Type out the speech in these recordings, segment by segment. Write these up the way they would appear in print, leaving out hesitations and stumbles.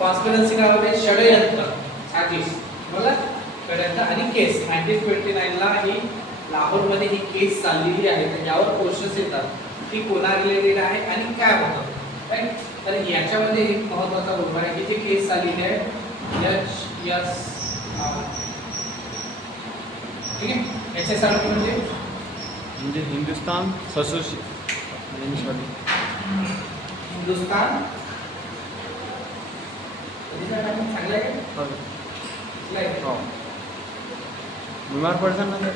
कॉन्स्पिरन्सी काय होते षडयंत्र साजिश बरोबर षडयंत्र आणि केस 1929 ला ही लाहोरमध्ये ही केस चाललेली आहे तर यावर क्वेश्चन्स येतात की कोणा रिलेटेड आहे आणि काय होतं राईट तर याच्यामध्ये एक महत्त्वाचा मुद्दा आहे की जी केस चाललेली आहे एच ठीक आहे याच्यासाठी म्हणजे हिंदुस्तान ससोशी हिंदुस्तान चांगलं आहे का बीमार पडतात ना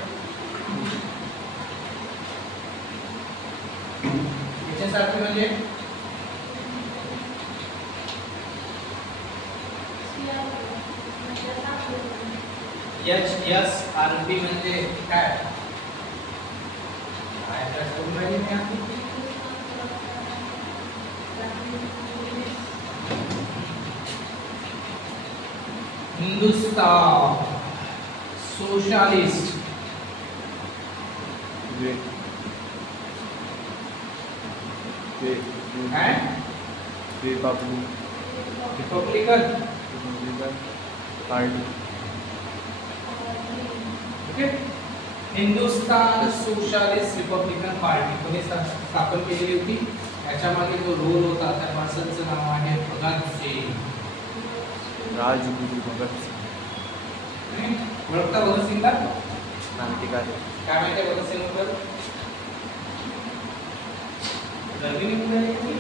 याच्यासाठी म्हणजे HSRP म्हणजे काय Hindustan socialist Republican party okay Hindustan socialist Republican party कोणी स्थापन केलेली होती याच्यामागे जो रोल होता त्या माणसाचं नाव आहे भगत सिंग राजगुरू भगत सिंग ओळखता भगत सिंगला क्रांतिकारी काय माहिती आहे भगत सिंग बद्दल गर्मी निघाली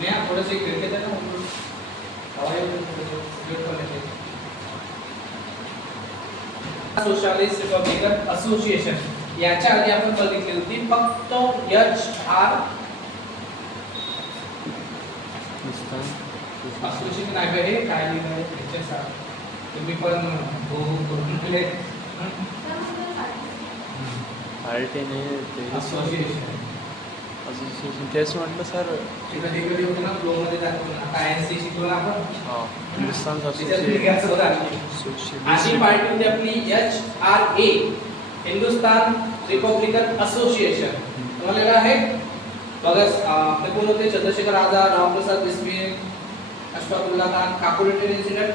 मैं थोड़ा से गिर के था ना सोशलिस्ट रिपब्लिकन असोसिएशन याच्या आधी आपण बघितली होती फक्त HR असोसिएशन आहे हे काय लिहिलं आहे त्याच्या तुम्ही पण करून दिले पार्टी नाही ते असोसिएशन असोसिएशन तेच म्हटलं सर कधी कधी होतं ना फ्लो मध्ये जातो आता INC शिकलो ना आपण हिंदुस्तान आधी पार्टी होती आपली HRA हिंदुस्तान रिपब्लिकन असोसिएशन तुम्हाला काय आहे बघा ते कोण होते चंद्रशेखर आझाद रामप्रसाद बिस्मिल अशफाकुल्ला खान काकोरी इन्सिडेंट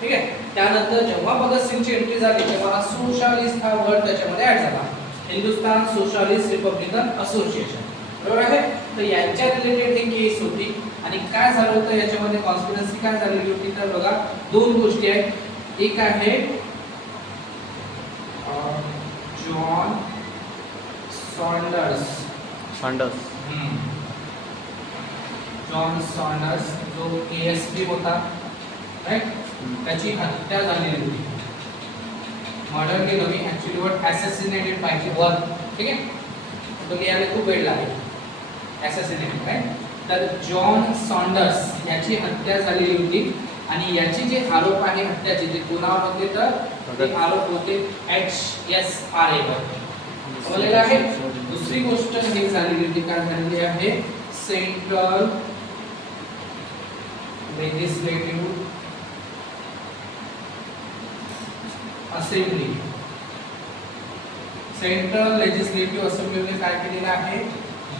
ठीक आहे त्यानंतर जेव्हा भगत सिंगची एंट्री झाली तेव्हा सोशलिस्ट हा वर्ड त्याच्यामध्ये ऍड झाला हिंदुस्तान सोशलिस्ट रिपब्लिकन असोसिएशन बरोबर आहे तर यांच्या रिलेटेड ही केस होती आणि काय झालं होतं याच्यामध्ये कॉन्स्पिरन्सी काय झालेली होती तर बघा दोन गोष्टी आहेत एक आहे जॉन सॉन्डर्स जॉन सॉन्डर्स जो ASP होता राइट त्याची हत्या झालेली होती मर्डर केलं मी ऍक्च्युअली वर्ड असॅसिनेटेड पाहिजे वर ठीक आहे तो लिहायला खूप वेळ लागेल असॅसिनेटेड राइट तर जॉन सॉन्डर्स याची हत्या झालेली होती आणि याचे जे आरोप आहे हत्याचे जे गुन्हा होते तर ते आरोप होते HSRA वर समजलेलं आहे दुसरी गोष्ट हे झालेली होती काय झालेली आहे central legislative assembly central legislative असेंब्लीने काय केलेलं आहे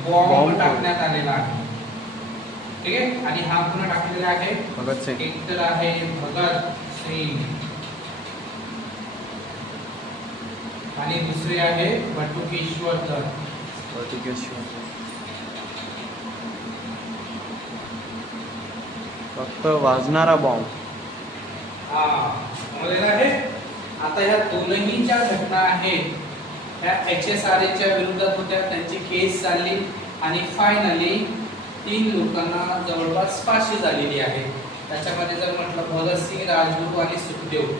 बॉम्ब टाकण्यात आलेला आहे ठीक आहे आणि हा पुन्हा टाकलेला आहे भगत सिंग एक तर आहे भगत सिंग आणि दुसरे आहे बटुकेश्वर दत्त फक्त वाजणारा बॉम्ब हा समजलेला आहे आता ह्या दोनही ज्या घटना आहेत त्या HSRA च्या विरोधात होत्या त्यांची केस चालली आणि फायनली 3 लोकांना जवळपास फाशी झालेली आहे त्याच्यामध्ये जर म्हटलं भगत सिंग राजगुरू आणि सुखदेव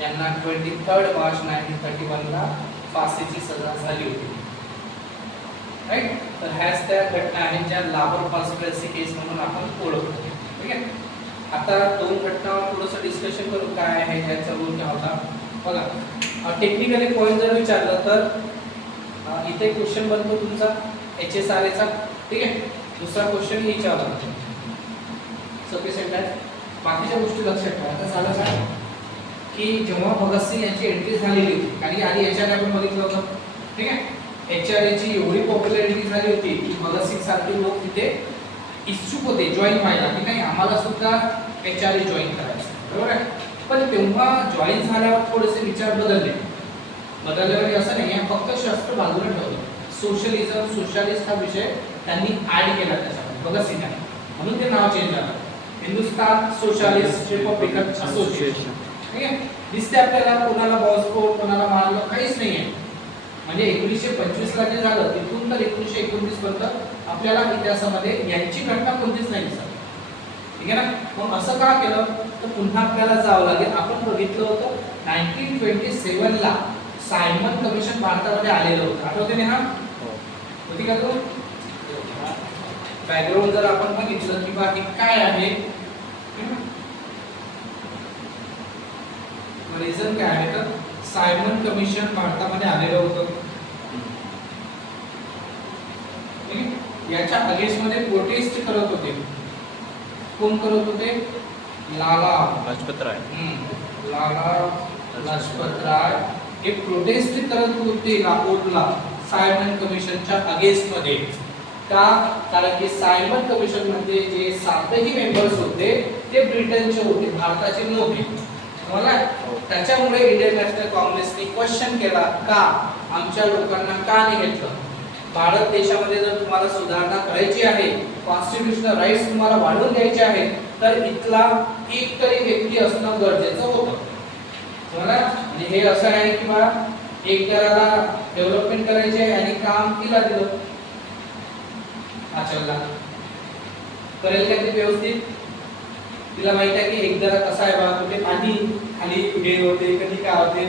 यांना 23 मार्च 1931 ला फाशीची सजा झाली होती राइट तर ह्याच त्या घटना आहेत ज्या लाहोर कॉन्स्पिरसी केस म्हणून आपण ओळखतो ठीक आहे आता दोन घटनांवर थोडंसं डिस्कशन करू काय आहे याचा रोल काय होता बघा टेक्निकली पॉइंट जर विचारलं तर इथे क्वेश्चन बनतो तुमचा HSRA चा ठीक आहे दुसरा क्वेश्चन हे विचारला सफिशियंट आहे बाकीच्या गोष्टी लक्षात ठेवा आता झालं काय की जेव्हा भगत सिंग यांची एंट्री झालेली होती कारण आधी याच्यात आपण बघितलं होतं ठीक आहे HRA ची एवढी पॉप्युलॅरिटी झाली होती की भगतसिंग सारखे लोक तिथे इच्छुक होते जॉईन व्हायला की नाही आम्हाला सुद्धा HRA जॉईन करायचं, बरोबर आहे. पण तेव्हा जॉईन झाल्यावर थोडेसे विचार बदलले म्हणजे असं नाही आहे फक्त शस्त्र बाजूला ठेवलं. सोशलिझम सोशलिस्ट हा विषय त्यांनी ऍड केला त्याच्यामध्ये भगतसिंगांनी, म्हणून ते नाव चेंज झालं हिंदुस्तान सोशलिस्ट रिपब्लिकन असोसिएशन. ठीक आहे. दिसते आपल्याला कोणाला बॉम्बस्फोट कोणाला मारलं काहीच नाही आहे. म्हणजे 1925 ला जे झालं तिथून तर 1929 पर्यंत आपल्याला इतिहासामध्ये यांची घटना कोणतीच नाही दिसत. ठीक आहे ना. मग असं का केलं तर पुन्हा आपल्याला जावं लागेल. आपण बघितलं होतं 1927 ला सायमन कमिशन भारतामध्ये आलेलं होतं, आठवते ना. होती का तो बॅकग्राऊंड जर आपण बघितलं की बाकी काय आहे रिझन काय आहे तर सायमन कमिशन भारतामध्ये आलेलं होतं. याच्या अगेन्स्ट मध्ये प्रोटेस्ट करत होते. कोण करत होते? लाला लजपत राय. लाला लजपत राय हे प्रोटेस्ट करत होते लाहोरला सायमन कमिशनच्या अगेन्स्ट मध्ये. का? कारण की सायमन कमिशन मध्ये जे 7ही मेंबर्स होते ते ब्रिटनचे होते, भारताचे नव्हते. मला त्याच्यामुळे इंडियन नॅशनल काँग्रेसने क्वेश्चन केला का आमच्या लोकांना का नाही घेतलं. भारत देशामध्ये जर तुम्हाला सुधारणा करायची आहे, कॉन्स्टिट्यूशनल राईट्स तुम्हाला वाढवून द्यायचे आहेत, तर इथला एक तरी व्यक्ती असणं गरजेचं होतं. मला म्हणजे हे असं आहे की बा एक जणाला डेव्हलपमेंट करायचे आहे आणि काम तिला दिलं आचलला करेल का ते व्यवस्थित. तिला माहित आहे की एक जरा कसा आहे बा कुठे पाणी खाली कुठे होते कधी काय होते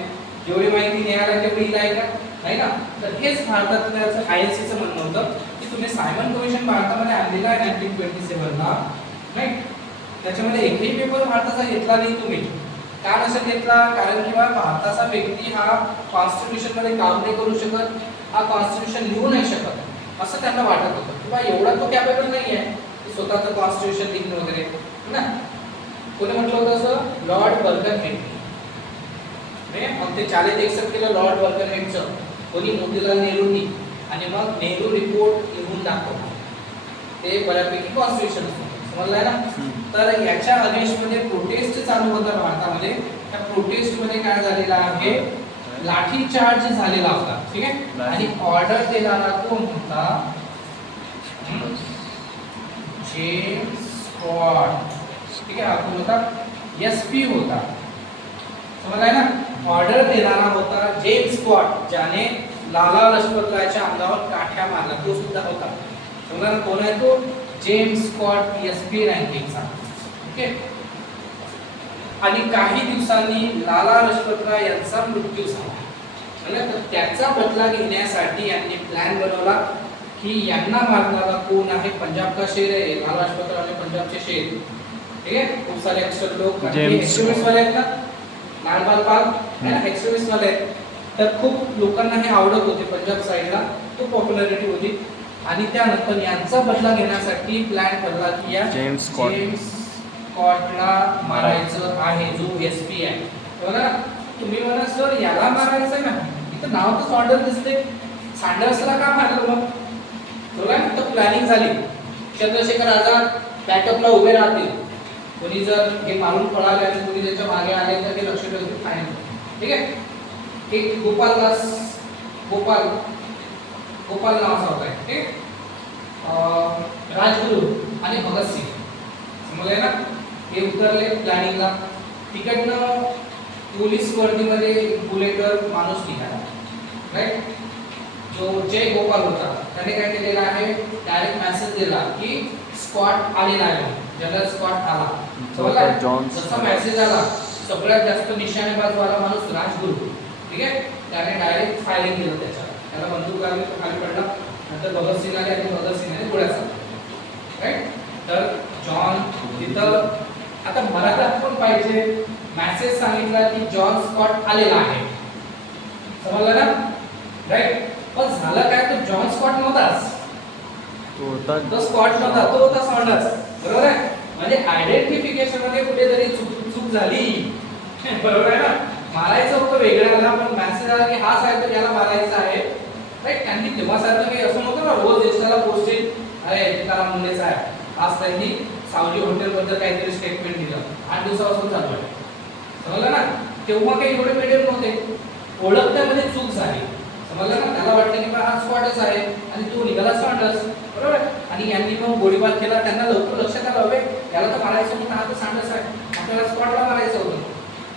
जेवढी माहिती न्यायाला तेवढी आहे का नाही ना. तर हेच भारतातल्या INC चं म्हणणं होतं की तुम्ही सायमन कमिशन भारतामध्ये आणलेलं आहे 1927 ला नाही. त्याच्यामध्ये एकही पेपर भारताचा घेतला नाही तुम्ही. का नसेल घेतला? कारण की भारताचा व्यक्ती हा कॉन्स्टिट्यूशन मध्ये काम नाही करू शकत, हा कॉन्स्टिट्यूशन लिहू नाही शकत असं त्यांना वाटत होतं किंवा एवढा तो कॅपेबल नाही आहे की स्वतःचं कॉन्स्टिट्यूशन लिहिणं वगैरे ना. कोणी म्हटलं होतं असं? Lord Birkenhead. मग ते चालेत एक्सेप्ट केलं लॉर्ड बर्कनहेडचं कोणी मोतीलाल नेहरूंनी आणि मग नेहरू रिपोर्ट लिहून दाखवला. ते बऱ्यापैकी कॉन्स्टिट्यूशन समजलंय ना. तर याच्या अगेन्स्ट मध्ये प्रोटेस्ट चालू होता भारतामध्ये. त्या प्रोटेस्ट मध्ये काय झालेलं आहे लाठी चार्ज झालेला होता. ठीक आहे. आणि ऑर्डर देणारा कोण होता? James Scott. ठीक आहे. हा कोण होता? SP होता. समजलाय ना. ऑर्डर देणारा होता जेम्स स्कॉट ज्याने लाला लजपत रायच्या अंगावर काठ्या मारला, तो सुद्धा होता. समजला ना कोण आहे तो? जेम्स स्कॉट SP रँकिंगचा. ओके. आणि काही दिवसांनी लाला लजपत राय यांचा मृत्यू झाला. तर त्याचा बदला घेण्यासाठी यांनी प्लॅन बनवला की यांना मारणारा कोण आहे. पंजाब का शेर आहे लाला लजपत राय, पंजाबचे शेर. ठीक आहे. खूप सारे एक्स्ट्रा लोक एक्स्ट्रीमिस्ट वाले आहेत ना, लालबाल पाल है ना, एक्स्ट्रीमिस्ट वाले आहेत. तर खूप लोकांना हे आवडत होते पंजाब साइडला, खूप पॉप्युलॅरिटी होती. आणि त्यानंतर यांचा बदला घेण्यासाठी प्लॅन ठरला की या जेम्स स्कॉटला मारायचं आहे जो SP आहे. बघा तुम्ही म्हणा सर याला मारायचं आहे ना, इथं नाव तर सॉन्डर्स दिसते, सॅन्डर्सला का मारलं मग? बघा तर प्लॅनिंग झाली. चंद्रशेखर आझाद बॅकअपला उभे राहतील, कोणी जर हे मारून पळाले आणि कोणी त्याच्या मागे आले तर ते लक्ष ठेवतील काय. ठीक आहे. एक गोपाल नावाचा होता. ठीक. राजगुरू आणि भगतसिंग समजले ना. हे उतरले प्लॅनिंगला. तिकडनं पोलीस वर्दीमध्ये बुलेटर माणूस निघाला राईट. जो जय गोपाल होता त्याने काय केलेलं आहे डायरेक्ट मेसेज दिला की स्कॉट आलेला आहे, जनरल स्कॉट आला. जसा मेसेज आला सगळ्यात जास्त निशाणेबाजवाला माणूस राजगुरू. ठीक आहे. त्याने डायरेक्ट फायरिंग केलं त्याला बंदूक खाली पडला. नंतर भगतसिंग आले आणि भगतसिंगाने गोळ्या चालवल्या राईट. तर जॉन तिथं आता मराठात पण पाहिजे मेसेज सांगितला की जॉन स्कॉट आलेला आहे. समजलं ना राईट. पण झालं काय, तो जॉन स्कॉट नव्हताच, तो स्कॉट नव्हता, तो होता सॉन्डर्स. बरोबर आहे. म्हणजे आयडेंटिफिकेशन मध्ये कुठेतरी चूक झाली. बरोबर आहे ना. मारायचं होतं वेगळ्याला, पण मेसेज आला की हाच आहे तो याला मारायचा आहे. राईट. त्यांनी तेव्हासारखं काही असं नव्हतं ना रोज इंस्टाला पोस्ट येईल अरे तुकाराम मुंडेचा आहे, आज त्यांनी सावजी हॉटेलबद्दल काहीतरी स्टेटमेंट दिलं, 8 दिवसापासून चालू आहे. समजलं ना. तेव्हा काही एवढे मीडियम नव्हते, ओळखण्यामध्ये चूक झाली. समजलं ना. त्याला वाटलं की हा स्क्वॉडच आहे आणि तो निघाला सांडस, बरोबर. आणि यांनी मग गोळीबार केला. त्यांना लवकर लक्षात आलं हवे याला तर मारायचं म्हणून हा तर सांडस आहे, आपल्याला स्क्वॉडला मारायचं होतं.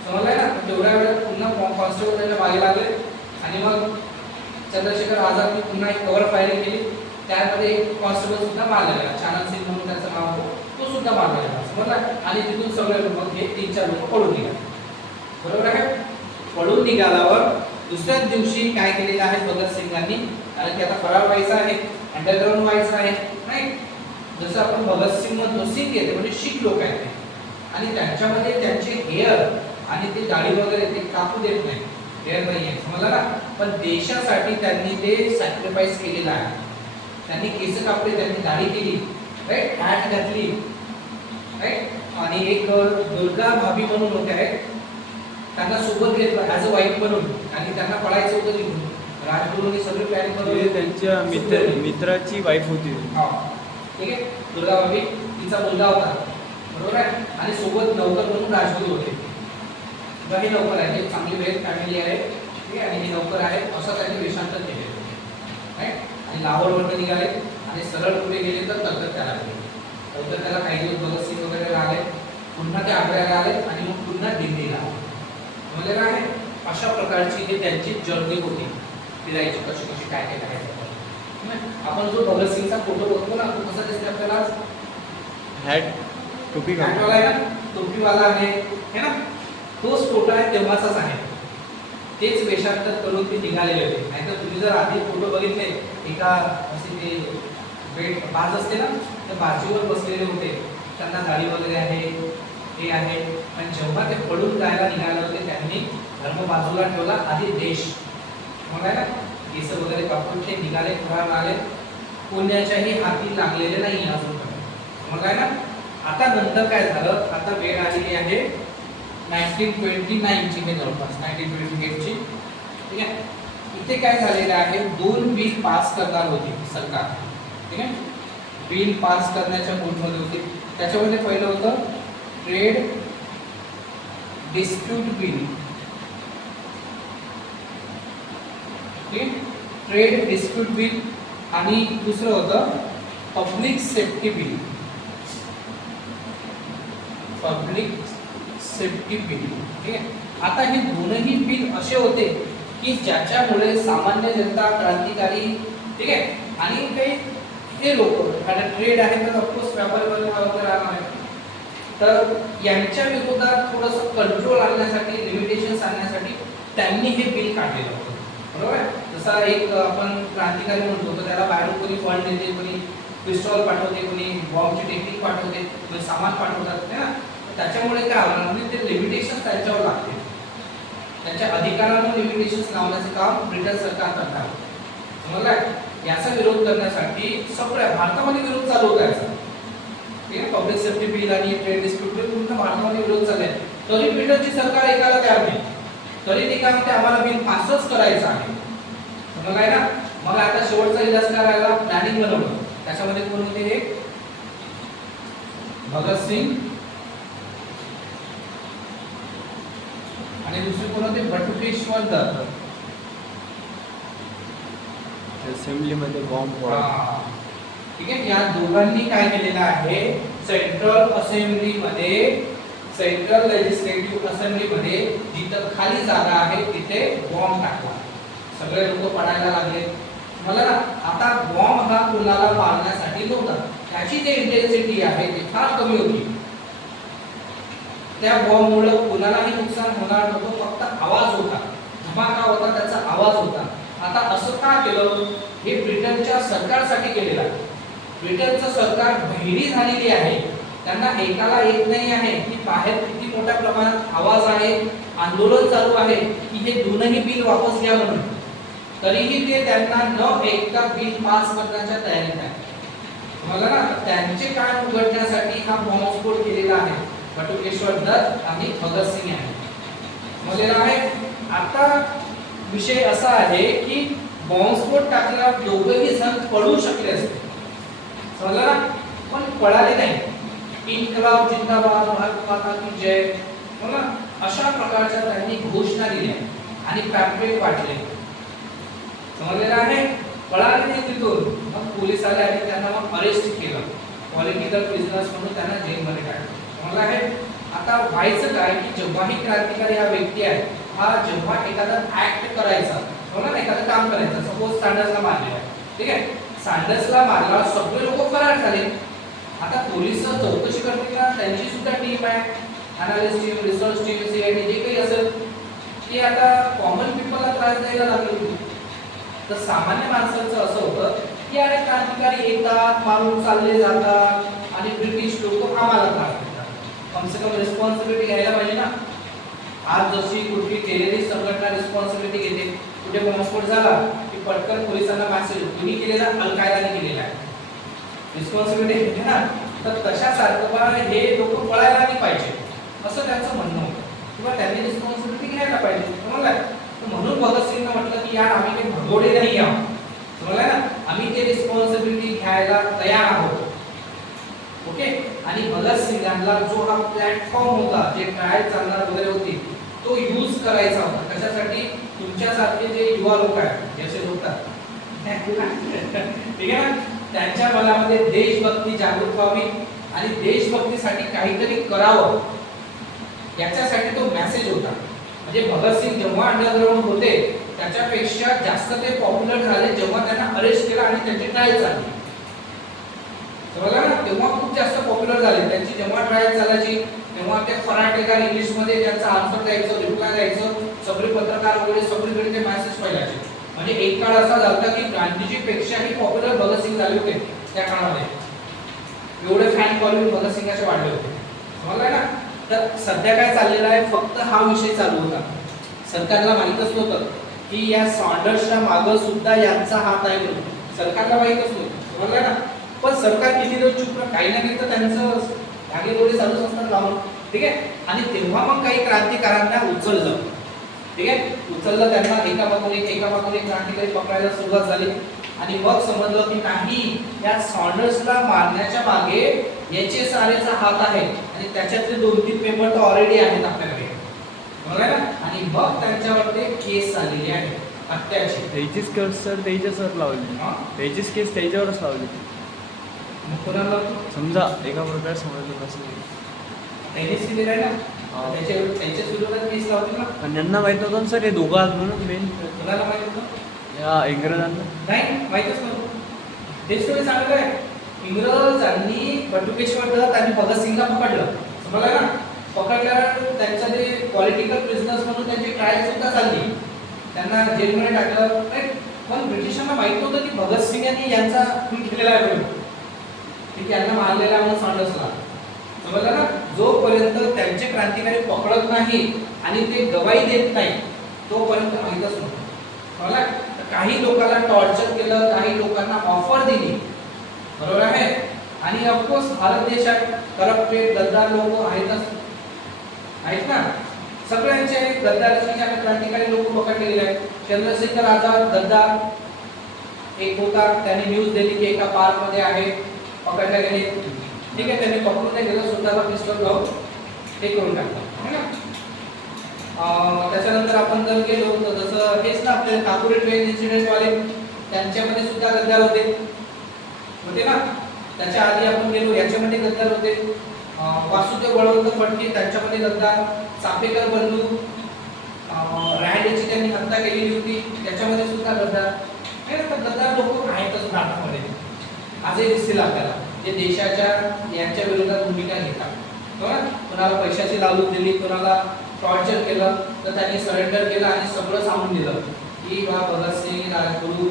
समजलंय ना. तेवढ्या वेळात पुन्हा कॉन्स्टेबल त्याच्या मागे लागले आणि मग चंद्रशेखर आझादने पुन्हा एक कव्हर फायरिंग केली. त्यामध्ये एक कॉन्स्टेबल सुद्धा मारला गेला, चानन सिंग म्हणून त्याचं नाव होतं, तो सुद्धा मारला गेला. समजला. आणि तिथून सगळे मग हे 3-4 लोक पळून निघाले, बरोबर आहे. पळून निघाल्यावर दुसऱ्याच दिवशी काय केलेलं आहे भगतसिंगांनी, कारण की आता फरार व्हायचा आहे, अंडरग्राऊंड व्हायचं आहे, नाही. जसं आपण भगतसिंग म्हणतो, सिंग येते म्हणजे शीख लोक आहेत ते. आणि त्यांच्यामध्ये त्यांचे हेअर आणि ते दाढी वगैरे ते कापू देत नाही, हेअर नाही आहे, समजलं ना. पण देशासाठी त्यांनी ते सॅक्रिफाईस केलेलं आहे. त्यांनी केस कापले, त्यांनी दाढी केली, राईट, हॅट घातली, राईट. आणि एक दुर्गा भाभी म्हणून होते आहेत, त्यांना सोबत घेतलं ॲज अ वाईफ म्हणून, आणि त्यांना पळायचं होतं तिथून. राजगुरूंनी सगळी प्लॅनिंग बनवली. त्यांच्या मित्राची वाईफ होती. हा, ठीक आहे. दुर्गा भाभी तिचा मुलगा होता, बरोबर आहे. आणि सोबत नौकर म्हणून राजगुरू होते. हे नौकर आहे, एक चांगली वेल फॅमिली आहे, ठीक आहे. आणि हे नौकर आहे असं त्यांनी वेषांतर केले, राईट. आणि लाहोरवरून निघाले आणि सरळ पुढे गेले तर कलकत्त्याला गेले. कलकत्त्याला काही दिवस भगतसिंग वगैरे राहिले, पुन्हा ते आग्र्याला आले आणि मग पुन्हा दिल्लीला आले. म्हणजे काय आहे, अशा प्रकारची ही त्यांची जर्नी होती फिरायची, कशी कशी काय काय करायचं. आपण जो भगतसिंगचा फोटो बघतो ना, तो कसा दिसतो आपल्याला, हॅट टोपी हॅटवाला आहे ना, टोपीवाला आहे, है ना. तोच फोटो आहे, तेव्हाचाच आहे. तेच वेषांतर करून ते निघालेले होते. नाहीतर तुम्ही जर आधी फोटो बघितले, एका असे ते बेट बाज असते ना, त्या बाजीवर बसलेले होते, त्यांना दाढी वगैरे आहे, हे आहे. पण जेव्हा ते पडून जायला निघाले होते, त्यांनी धर्म बाजूला ठेवला, आधी देश. मग आहे ना, केस वगैरे कापून ते निघाले, फरार आले, कोणाच्याही हाती लागलेले नाही अजून. मग आहे ना. आता नंतर काय झालं, आता वेळ आलेली आहे 1929 ची, हे जवळपास 1928 ची, ठीक आहे. इथे काय झालेलं आहे, 2 बिल पास करणार होती सरकार, ठीक आहे. बिल पास करण्याच्या मूडमध्ये होती. त्याच्यामध्ये पहिलं होतं ट्रेड डिस्प्यूट बिल, ठीक, ट्रेड डिस्प्यूट बिल. आणि दुसरं होतं public safety bill, public safety bill, ठीक आहे. आता हे दोनही बिल असे होते की ज्याच्यामुळे सामान्य जनता, क्रांतिकारी, ठीक आहे, आणि काही हे लोक, कारण ट्रेड आहे तर ऑफकोर्स व्यापार वगैरे राहणार आहे, तर यांच्या विरोधात थोडंसं कंट्रोल आणण्यासाठी, लिमिटेशन्स आणण्यासाठी त्यांनी हे बिल काढलेलं होतं, बरोबर आहे. जसा एक आपण क्रांतिकारी म्हणतो, तर त्याला बाहेरून कोणी फंड देते, कोणी पिस्टॉल पाठवते, कोणी बॉम्बची टेक्निक पाठवते, कोणी सामान पाठवतात, है ना. त्याच्यामुळे काय होणार, म्हणजे ते लिमिटेशन्स त्यांच्यावर लागते. त्यांच्या अधिकारांवर लिमिटेशन्स लावण्याचं काम ब्रिटन सरकार करणार. समजलं. याचा विरोध करण्यासाठी सगळ्या भारतामध्ये विरोध चालू होता याचा, ठीक आहे. पब्लिक सेफ्टी बिल आणि ट्रेड डिस्प्यूट बिल पूर्ण भारतामध्ये विरोध चालले. तरी ब्रिटनची सरकार ऐकायला तयार नाही. तरी ते काय म्हणते, आम्हाला बिल पासच करायचं आहे. समजलं आहे ना. मग आता शेवटचा इलाज करायला प्लॅनिंग बनवलं. त्याच्यामध्ये कोण होते, हे भगतसिंग आणि दुसरे कोण होते, बटुकेश्वर दत्त. असेंब्लीमध्ये बॉम्ब, ठीक आहे. या दोघांनी काय केलेलं आहे, सेंट्रल असेंब्लीमध्ये, सेंट्रल लेजिस्लेटिव्ह असेंब्लीमध्ये जिथं खाली जागा आहे तिथे बॉम्ब टाकला. सगळे लोक पडायला लागले. मला ना, आता बॉम्ब हा कुणाला मारण्यासाठी नव्हता, त्याची जे इंटेन्सिटी आहे ती फार कमी होती. त्या बॉम्बमुळे कुणालाही नुकसान होणार नव्हतं, फक्त आवाज होता, धमाका होता, त्याचा आवाज होता. आता असं का केलं, हे ब्रिटनच्या सरकारसाठी केलेलं आहे. ब्रिटनचं सरकार बहिरी झालेली आहे, त्यांना ऐकायला येत नाही आहे की बाहेर किती मोठ्या प्रमाणात आवाज आहे, आंदोलन चालू आहे की हे दोनही बिल वापस घ्या म्हणून. तरीही ते त्यांना न ऐकता बिल पास करण्याच्या तयारीत आहे. मला ना, त्यांचे कान उघडण्यासाठी हा बॉम्बस्फोट केलेला आहे बटुकेश्वर दत्त आणि भगतसिंग यांनी. म्हणजे आहे. आता विषय असा आहे की बॉम्बस्फोट टाकला, दोघेही जण पडू शकले असते, समजलं ना, पण पळाले नाही. इन्कलाब जिंदाबाद, भारत माता की जय, हो ना, अशा प्रकारच्या त्यांनी घोषणा दिल्या आणि पॅम्पलेट वाटले, समजलेलं आहे. पळाले नाही तिथून, मग पोलीस आले आणि त्यांना मग अरेस्ट केलं, पॉलिटिकल प्रिझनर्स म्हणून त्यांना जेलमध्ये टाकलं, समजलं आहे. आता व्हायचं काय की जेव्हाही क्रांतिकारी हा व्यक्ती आहे, हा जेव्हा एखादा ऍक्ट करायचा, हो ना, एखादं काम करायचं, सपोज सँडर्सला मारले, ठीक आहे, सँडर्सला मारला, सगळे लोक फरार झाले. आता पोलीस चौकशी करतील ना, त्यांची सुद्धा टीम आहे, analyst team, research team, CID, जे काही असेल, की आता कॉमन पीपलला त्रास द्यायला लागले. तर सामान्य माणसाचं असं होतं की अरे क्रांतिकारी येतात, मारून चालले जातात आणि ब्रिटिश लोक आम्हाला त्रास देतात, कम से कम रिस्पॉन्सिबिलिटी घ्यायला पाहिजे ना. आज जशी कुठली टेररिस्ट संघटना रिस्पॉन्सिबिलिटी घेते, कुठे बॉम्बस्फोट झाला की पटकन पोलिसांना मेसेज, तुम्ही केलेला अल कायदाने केलेला आहे, रिस्पॉन्सिबिलिटी घेते ना. तर तशासारखं बा हे लोक पळायला नाही पाहिजे असं त्यांचं म्हणणं होतं, किंवा त्यांनी रिस्पॉन्सिबिलिटी घ्यायला पाहिजे, समजलं. म्हणून भगतसिंगनं म्हटलं की यार आम्ही काही भगोडे नाही आहोत, समजलं ना, आम्ही ते रिस्पॉन्सिबिलिटी घ्यायला तयार आहोत. ओके. आणि भगतसिंगांना जो हा प्लॅटफॉर्म होता, जे ट्रायल चालणार वगैरे होती, तो यूज करायचा होता. कशासाठी? तुमच्यासारखे जे युवा लोक आहेत, जसे होतात ठीक आहे ना, त्यांच्या मनामध्ये देशभक्ती जागृत व्हावी आणि देशभक्तीसाठी काहीतरी करावं, याच्यासाठी तो मेसेज होता. म्हणजे भगतसिंग जेव्हा अंडरग्राऊंड होते त्याच्यापेक्षा जास्त ते पॉप्युलर झाले जेव्हा त्यांना अरेस्ट केलं आणि त्यांची ट्रायल झाली, समजलं ना. तेव्हा खूप जास्त पॉप्युलर झाले. त्यांची जेव्हा ट्रायल चालायची तेव्हा ते फराटेकार इंग्लिश मध्ये त्यांचा आन्सर द्यायचं, रिप्लाय द्यायचं, सगळे पत्रकार वगैरे सगळीकडे ते मेसेज फैलायचे. म्हणजे एक काळ असा झाला की गांधीजीपेक्षाही पॉप्युलर भगतसिंग झाले होते त्या काळामध्ये, एवढे फॅन फॉलोइंग भगतसिंगाचे वाढले होते, समजलं ना. तर सध्या काय चाललेलं आहे, फक्त हा विषय चालू होता. सरकारला माहीतच नव्हतं की या सॉन्डर्सच्या मागे सुद्धा यांचा हात आहे म्हणून, सरकारला माहीतच नव्हतं, समजलं ना. पण सरकार किती दिवस चुप, काही ना काही तर त्यांचं धागेदोरे चालूच असतात लावून, ठीक आहे. आणि तेव्हा मग काही क्रांतिकारांना उचललं, ठीक आहे, उचललं त्यांना, एकामागून एक क्रांतिकारी पकडायला सुरुवात झाली. आणि मग समजलं की नाही, या सॉन्डर्सला मारण्याच्या मागे HSRAचा हात आहे आणि त्याच्यातले 2-3 पेपर तर ऑलरेडी आहेत आपल्याकडे, बरोबर ना. आणि मग त्यांच्यावर ते केस झालेली आहे हत्याची. त्याचीच केस सर त्याच्यावर लावली, त्याचीच केस त्याच्यावरच लावली. मग कोणाला समजा एका प्रकारे समजलं कसं त्यांनीच केलेलं आहे ना, त्यांच्याच विरोधात केस लावतील ना. पण यांना माहित होतं सर हे दोघं आहेत म्हणून, मेन कोणाला माहित होतं? या इंग्रजांना नाही, माहितच नव्हतं. तेच तुम्ही सांगत आहे, इंग्रजांनी बटुकेश्वर दत्त आणि भगतसिंगला पकडलं, समजलं ना. पकडल्यावर त्यांचा जे पॉलिटिकल प्रिझनर्स म्हणून त्यांची ट्रायल सुद्धा चालली, त्यांना जेलमध्ये टाकलं. पण ब्रिटिशांना माहित नव्हतं की भगतसिंग यांनी यांचा खून केलेला आहे म्हणून, की त्यांना मारलेला म्हणून सॉन्डर्सला, समजलं ना. जोपर्यंत त्यांचे क्रांतिकारी पकडत नाही आणि ते गवाही देत नाही तोपर्यंत माहीतच नव्हतं, समजलं. काही लोकांना टॉर्चर केलं, काही लोकांना ऑफर दिली, बरोबर आहे. आणि ऑफकोर्स भारत देशात करप्टेड गद्दार लोक आहेतच, आहेत ना. सगळ्यांचे गद्दारीचे आणि क्रांतिकारी लोक पकडले गेले आहेत. चंद्रशेखर आझाद गद्दार एक होता, त्याने न्यूज दिली की एका पार्क मध्ये आहे, पकडले गेले, ठीक आहे. त्याने पकडून नाही गेलं, स्वतःला पिस्टल लावून हे करून टाकलं, है ना. त्याच्यानंतर आपण जर गेलो तर जसं हेच ना आपले नागपुरी ट्रेन इन्सिडेंट वाले, त्यांच्यामध्ये सुद्धा गद्दार होते ना. त्याच्या आधी आपण गेलो याच्यामध्ये गद्दार होते, वासुदेव बळवंत फडके त्यांच्यामध्ये गद्दार, चाफेकर बंधू, रँडेची त्यांनी हत्या केलेली होती त्याच्यामध्ये सुद्धा गद्दार. गद्दार लोक आहेतच भारतामध्ये, आजही दिसतील आपल्याला, जे देशाच्या यांच्या विरोधात भूमिका घेतात. कोणाला पैशाची लालूच दिली, कोणाला टॉर्चर केलं तर त्यांनी सरेंडर केलं आणि सगळं सांगून दिलं की बा भगतसिंग, राजगुरू,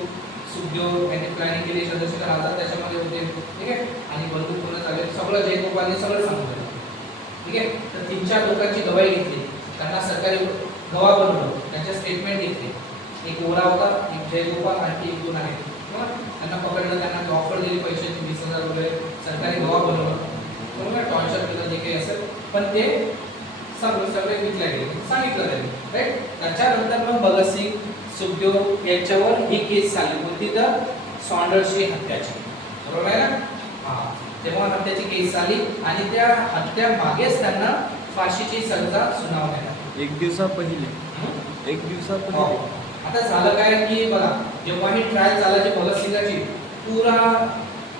सुखदेव यांनी प्लॅनिंग केली, चंद्रशेखर आझाद त्याच्यामध्ये होते, ठीक आहे. आणि बंदूक पूर्ण चालेल सगळं जयगोपालने सगळं सांगून दिलं, ठीक आहे. तर 3-4 लोकांची गवाही घेतली, त्यांना सरकारी गवाह बनवलं, त्यांच्या स्टेटमेंट घेतले. एक ओरा होता, एक जयगोपाल, आणखी एक 2 आहेत. त्यांना पकडलं, त्यांना ऑफर दिली पैशाची 20,000 वगैरे, सरकारी गवाह बनवलं, बरोबर. टॉर्चर केलं जे काही असेल, पण ते सगळे विकले गेले, सांगितलं त्यांनी, राईट. त्याच्यानंतर मग भगतसिंग सुखदेव यांच्यावर ही केस चालली होती, तर सॉन्डर्सची हत्याची, बरोबर आहे ना? हा, तेव्हा हत्याची केस झाली आणि त्या हत्या मागेच त्यांना फाशीची सजा सुनावण्यात आली. एक दिवसा पहिले हो. आता झालं काय की बघा, जेव्हा ही ट्रायल चालायची भगतसिंगाची, पुरा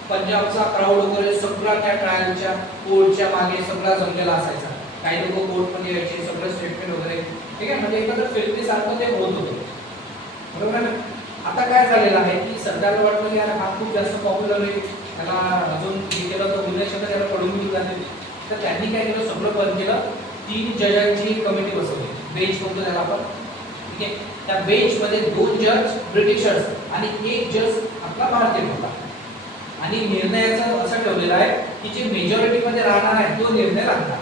पंजाबचा क्राऊड वगैरे सगळा त्या ट्रायलच्या कोर्टच्या मागे सगळा जमलेला असायचा. काही लोक कोर्टमध्ये यायचे, सगळं स्टेटमेंट वगैरे, ठीक आहे, म्हणजे एकत्र फिरतीसारखं ते होत होतं, बरोबर आहे. आता काय झालेलं आहे की सरकारला वाटलं की यार हा खूप जास्त पॉप्युलर आहे, त्याला अजून हे केलं तर गुन्हे शब्द त्याला पडून घेऊन जाते. तर त्यांनी काय केलं, सगळं बंद केलं. 3 जजांची कमिटी बसवली, बेंच म्हणतो त्याला आपण, ठीक आहे. त्या बेंच मध्ये 2 जज ब्रिटिशर्स आणि 1 जज आपला भारतीय होता. आणि निर्णयाचं असं ठेवलेलं आहे की जे मेजॉरिटी मध्ये राहणार आहे तो निर्णय लागणार,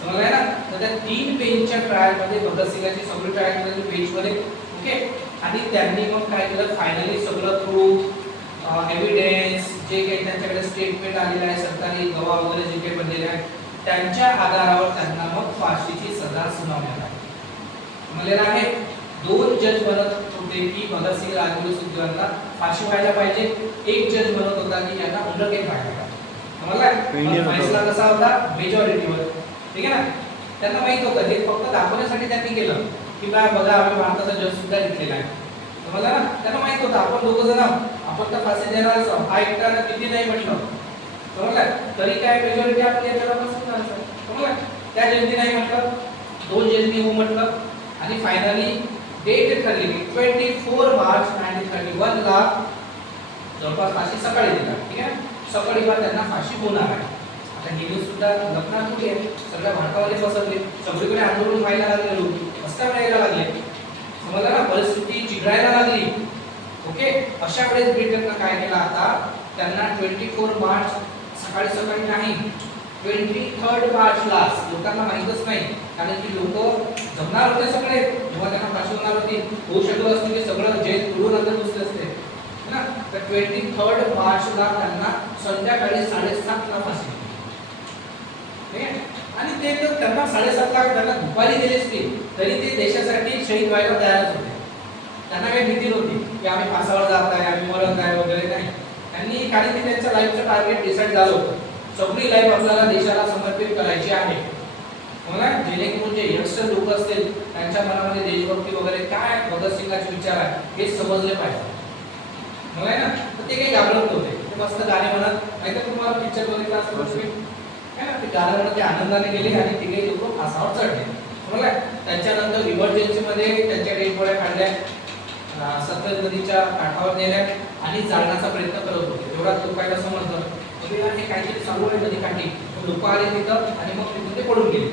समजलाय ना? तर त्या 3 बेंचच्या ट्रायल मध्ये भगतसिंगाची सगळी ट्रायल मध्ये बेंच मध्ये, ओके. आणि त्यांनी मग काय केलं, फायनली सगळं प्रूफ, एव्हिडन्स, जे काही त्यांच्याकडे स्टेटमेंट आलेलं आहे, सरकारी गवाह वगैरे जे काही बनलेले आहे, त्यांच्या आधारावर त्यांना मग फाशीची सजा सुनावण्यात आली. समजलेलं आहे? 2 जज म्हणत होते की भगतसिंग राजगुरू सुखदेवांना फाशी व्हायला पाहिजे, 1 जज म्हणत होता की यांना उंडकेत व्हायला पाहिजे. समजला? फैसला कसा होता, मेजॉरिटीवर, ठीक आहे ना? त्यांना माहित होतं, हे फक्त दाखवण्यासाठी त्यांनी केलं की बघा आम्ही भारताचा जज सुद्धा घेतलेला आहे, समजला ना? त्यांना माहित होतं आपण दोघ जण आपण तर फाशी देणारच आहोत, हा एकटा किती नाही म्हटलं, समजला? तरी काय मेजॉरिटी आपली याच्याला बसणार, समजला? त्या जजनी नाही म्हटलं, 2 जजनी हो म्हटलं आणि फायनली डेट ठरली 24 मार्च 1931 ला जवळपास फाशी सकाळी दिला, ठीक आहे. सकाळी पण त्यांना फाशी होणार आहे. आता ही न्यूज सुद्धा लग्नात होती आहे, सगळ्या भारतामध्ये पसरले, सगळीकडे आंदोलन व्हायला लागले, लोक रस्त्यावर यायला लागले, समजला ना? परिस्थिती चिघळायला लागली, ओके. अशा वेळेस ब्रिटननं काय केलं, आता त्यांना 24 मार्च सकाळी नाही, 23 मार्चला, लोकांना माहीतच नाही, कारण की लोक जमणार होते सगळे, जेव्हा त्यांना फाशी होणार होती, होऊ शकलं असतं की सगळं जेल तोडून अंदर घुसले असते ना. तर 23 मार्चला त्यांना संध्याकाळी 7:30 ला फाशी, ठीक आहे. आणि ते तर त्यांना 7:30 ला त्यांना दुपारी दिली असती तरी ते देशासाठी शहीद व्हायला तयारच होते. त्यांना काही भीती नव्हती की आम्ही फासावर जात आहे, आम्ही मरण आहे वगैरे नाही. त्यांनी कारण की त्यांच्या लाईफचं टार्गेट डिसाईड झालं होतं, सगळी लाईफ आपल्याला देशाला समर्पित करायची आहे, मला जेणेकरून जे यंगस्टर लोक असतील त्यांच्या मनामध्ये देशभक्ती वगैरे काय भगतसिंगाचे विचार आहे हे समजले पाहिजे, मला ना. तर ते काही घाबरत होते, ते मस्त गाणे म्हणत, नाहीतर तुम्हाला पिक्चर बघितला असेल काय ना, ते गाणं म्हणत ते आनंदाने गेले आणि तिघे लोक फासावर चढले, मला. त्याच्यानंतर इमर्जन्सी मध्ये त्यांच्या डेड बॉड्या काढल्या, सतलज नदीच्या काठावर नेल्या आणि जाळण्याचा प्रयत्न करत होते. तेवढाच लोकांना समजलं की हे काहीतरी चालू आहे नदी काठी, लोक आले तिथं आणि मग तिथून ते पडून गेले,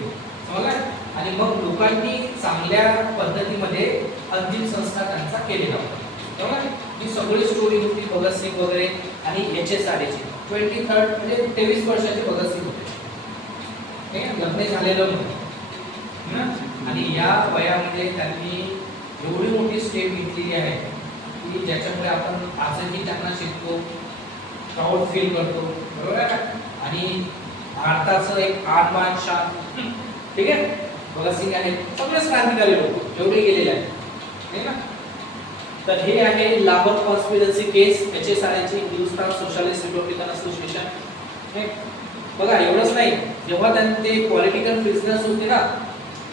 समजलं. आणि मग लोकांनी चांगल्या पद्धतीमध्ये अंतिम संस्कार त्यांचा केलेला होता, समजलं. ही सगळी स्टोरी होती भगतसिंग वगैरे आणि HS साडेची. 23 म्हणजे 23 वर्षाचे भगतसिंग होते, हे लग्न झालेलं नव्हतं आणि या वयामध्ये त्यांनी एवढी मोठी स्टेप घेतलेली आहे की ज्याच्यामुळे आपण आजही त्यांना शिकतो, प्राऊड फील करतो, बरोबर आहे का? आणि भारताचं एक आत्मान शान, ठीक आहे, भगतसिंग आहेत, सगळेच क्रांतिकारी लोक जेवढे गेलेले आहेत, ठीक ना. तर हे आहे लाहोर कॉन्स्पिरन्सी केस, HSRAची, हिंदुस्थान सोशलिस्ट रिपब्लिकन असोसिएशन. बघा एवढंच नाही, जेव्हा त्यांनी ते पॉलिटिकल प्रिझनर्स होते ना,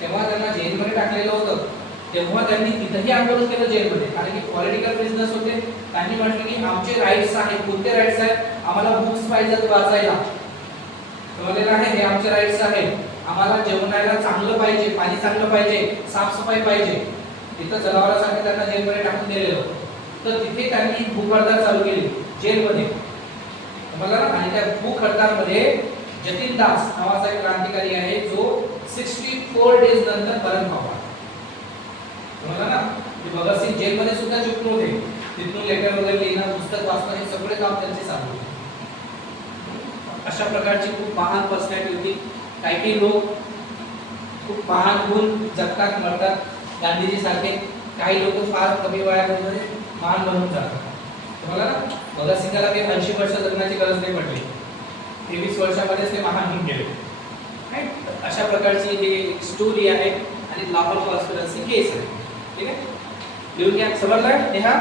तेव्हा त्यांना जेलमध्ये टाकलेलं होतं, तेव्हा त्यांनी तिथेही आंदोलन केलं जेलमध्ये, कारण की पॉलिटिकल प्रिझनर्स होते. त्यांनी म्हटलं की आमचे राईट्स आहेत, कोणते राईट्स आहेत, आम्हाला बुक्स पाहिजेत वाचायला, समजलेलं आहे, हे आमचे राईट्स आहेत, आम्हाला जेवणाला चांगलं पाहिजे, पाणी चांगलं पाहिजे, साफसफाई पाहिजे. तिथं जनावरांसाठी त्यांना जेलमध्ये टाकून दिलेलं, तर तिथे त्यांनी भूक हडताळ चालू केली जेलमध्ये, समजलं ना. आणि त्या भूक हडताळमध्ये जतीन दास नावाचा एक क्रांतिकारी आहे जो 64 डेज नंतर मरण पावला, समजलं ना. भगतसिंग जेलमध्ये सुद्धा चिपकून होते, तिथून लेटर वगैरे लिहिणं, पुस्तक वाचणं, हे सगळे काम त्यांचे चालू होते. अशा प्रकारची खूप महान पर्सनॅलिटी होती. काही लोक खूप महान गुण जगतात, मरतात, गांधीजी सारखे. काही लोक फार कमी वयामध्ये महान बनून जातात, तुम्हाला ना. भगतसिंगाला काही 80 वर्ष जगण्याची गरज नाही पडली, 23 वर्षामध्येच ते महान होऊन गेले. अशा प्रकारची ही स्टोरी आहे आणि लाहोर कॉन्स्पिरन्सी केस आहे, ठीक आहे. लिहून घ्या समजलं नेहा